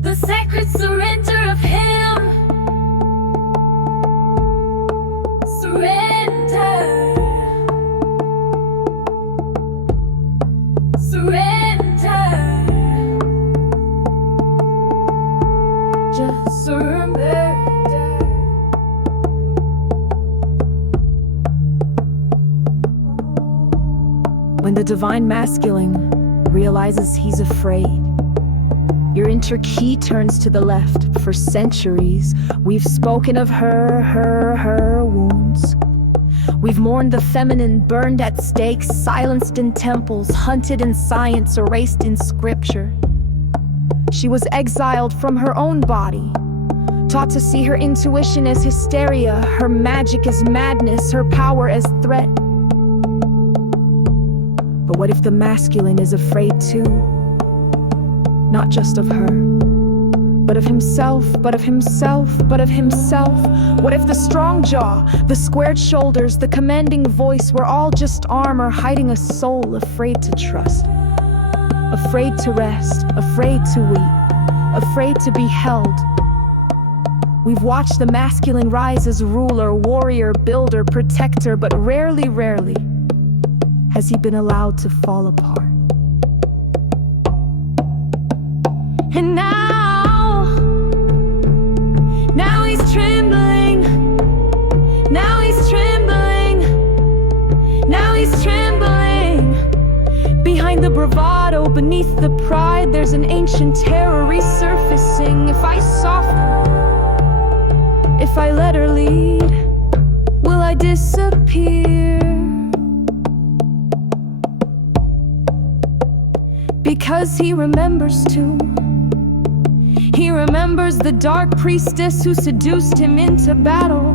the sacred surrender of him. Surrender, surrender, just surrender. When the divine masculine realizes he's afraid, your inner key turns to the left. For centuries, we've spoken of her wounds. We've mourned the feminine, burned at stakes, silenced in temples, hunted in science, erased in scripture. She was exiled from her own body, taught to see her intuition as hysteria, her magic as madness, her power as threat. But what if the masculine is afraid too? Not just of her, but of himself, but of himself, but of himself. What if the strong jaw, the squared shoulders, the commanding voice were all just armor hiding a soul afraid to trust, afraid to rest, afraid to weep, afraid to be held? We've watched the masculine rise as ruler, warrior, builder, protector, but rarely has he been allowed to fall apart. And now he's trembling. Now he's trembling. Now he's trembling. Behind the bravado, beneath the pride, there's an ancient terror resurfacing. If I soften, if I let her lead, will I disappear? Because he remembers too. He remembers the dark priestess who seduced him into battle.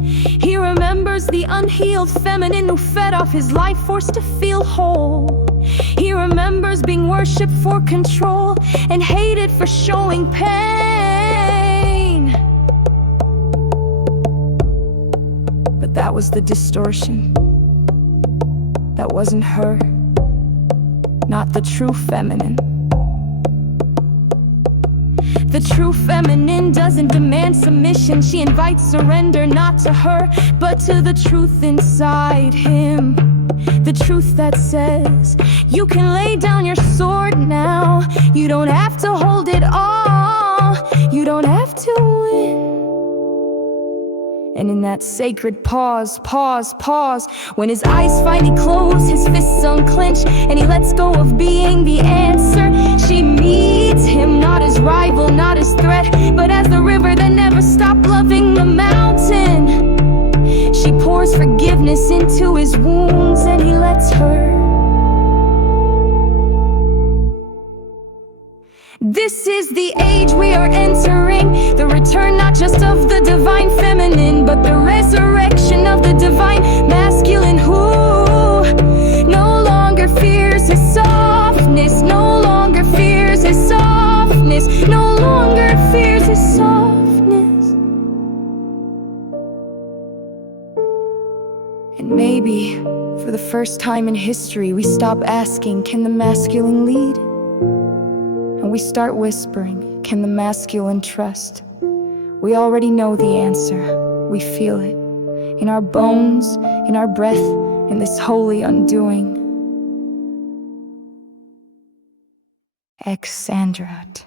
He remembers the unhealed feminine who fed off his life force to feel whole. He remembers being worshipped for control and hated for showing pain. But that was the distortion. That wasn't her. Not the true feminine. The true feminine doesn't demand submission. She invites surrender, not to her, but to the truth inside him. The truth that says, you can lay down your sword now. You don't have to hold it all. You don't have to win. And in that sacred pause, when his eyes finally close, his fists unclench, and he lets go of being the answer, she meets him, not as rival, not as threat, but as the river that never stopped loving the mountain. She pours forgiveness into his wounds, and he lets her. This is the age we are entering, the return not just of the divine feminine, but the resurrection of the divine masculine, who no longer fears his softness, no longer fears his softness, no longer fears his softness. And maybe, for the first time in history, we stop asking, can the masculine lead? And we start whispering, can the masculine trust? We already know the answer. We feel it in our bones, in our breath, in this holy undoing. Exandrat.